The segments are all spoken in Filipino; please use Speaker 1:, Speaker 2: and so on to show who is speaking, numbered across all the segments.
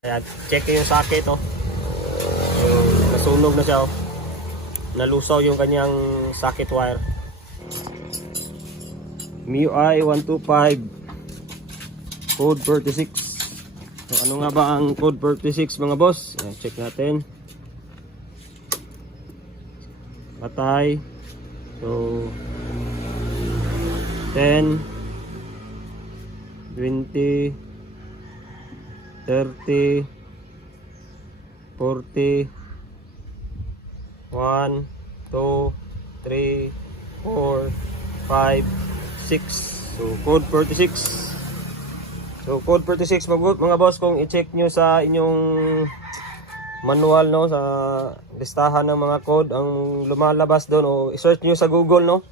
Speaker 1: Kaya check yung socket oh. Yung nasunog na siya oh. Nalusaw yung kanyang socket wire. MIUI 125 code 36. So ano nga ba ang code 36 mga boss? Ayan, check natin. Patay. So 10 20 30 40 1 2 3 4 5 6 so code 46 so code 46 mga, mga boss kung i-check nyo sa inyong manual no sa listahan ng mga code ang lumalabas doon o i-search nyo sa Google no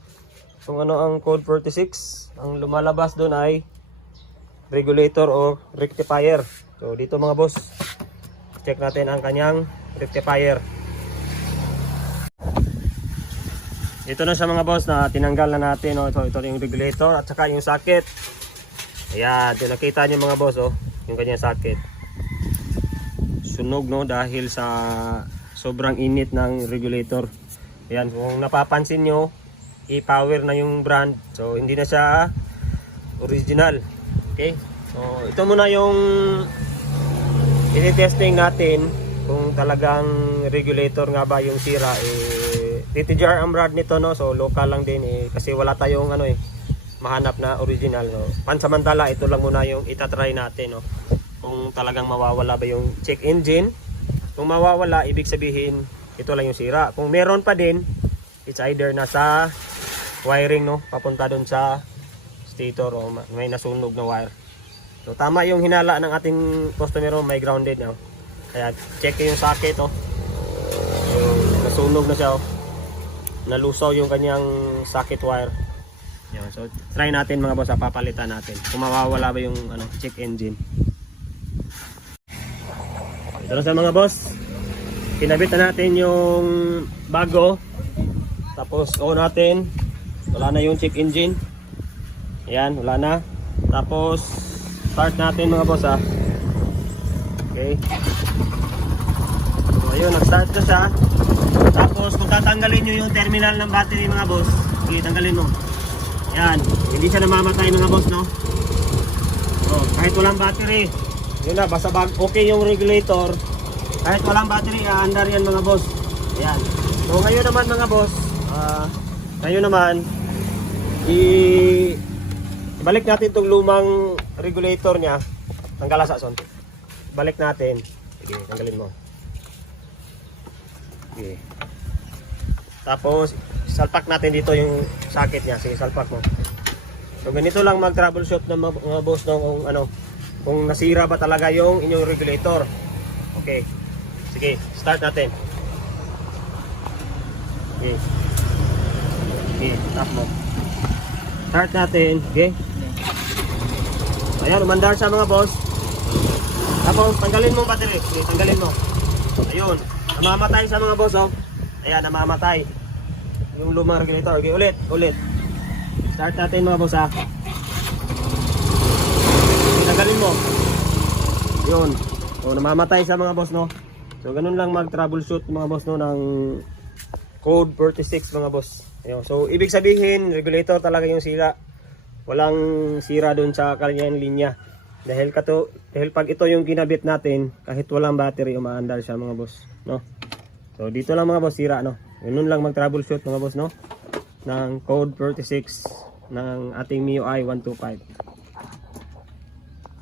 Speaker 1: kung ano ang code 46 ang lumalabas doon ay regulator o rectifier so dito mga boss check natin ang kanyang rectifier. Ito na siya mga boss na tinanggal na natin no? ito, ito yung regulator at saka yung socket. Ayan ito nakita nyo mga boss oh, yung kanyang socket. Sunog no? Dahil sa sobrang init ng regulator. Ayan kung napapansin nyo i-power na yung brand. So hindi na siya original. Okay so ito muna yung tinitesting natin kung talagang regulator nga ba yung sira eh TTJR ang brand nito no? So local lang din eh. Kasi wala tayong ano eh mahanap na original no? Pansamantala ito lang muna yung itatry natin no? Kung talagang mawawala ba yung check engine. Kung mawawala ibig sabihin ito lang yung sira. Kung meron pa din it's either nasa wiring no? Papunta doon sa stator o ma- may nasunog na wire so tama yung hinala ng ating customer oh, may grounded no kaya check yung socket oh. Yung nasunog na siya oh. Nalusaw yung kanyang socket wire. Yun, so try natin mga boss ah, papalitan natin. Kung mawawala ba yung ano check engine. Ito na sa mga boss. Kinabit na natin yung bago. Tapos on natin. Wala na yung check engine. Ayan wala na. Tapos start natin mga boss ah okay. So ayun nag start na siya. Tapos kung tatanggalin nyo yung terminal ng battery mga boss sige tanggalin mo. Ayan. Hindi siya namamatay mga boss no? Oh, kahit walang battery yun na basta bag okay yung regulator. Kahit walang battery aandar yan mga boss. Ayan. So ngayon naman mga boss ah ngayon naman i ibalik natin itong lumang regulator niya. Tanggal sa son. Balik natin. Sige tanggalin mo. Sige. Tapos salpak natin dito yung socket niya. Sige salpak mo. So ganito lang mag troubleshoot ng mga mga boss no, kung ano kung nasira ba talaga yung inyong regulator. Okay. Sige start natin. Okay okay tap mo. Start natin. Okay ayan umandar siya mga boss. Tapos tanggalin mo battery. Okay tanggalin mo. Ayun. Namamatay sa mga boss oh. Ayan namamatay. Yung lumang regulator. Okay ulit ulit. Start natin mga boss ah. Tanggalin mo. Yun so namamatay sa mga boss no? So ganun lang mag troubleshoot mga boss no ng code 46 mga boss. Ayun. so ibig sabihin regulator talaga yung sira walang sira doon sa kanyang linya. Dahil kato dahil pag ito yung ginabit natin kahit walang battery umaandar siya mga boss no? So dito lang mga boss sira no? Ganun lang mag troubleshoot mga boss no? Ng code 46 ng ating MIUI 125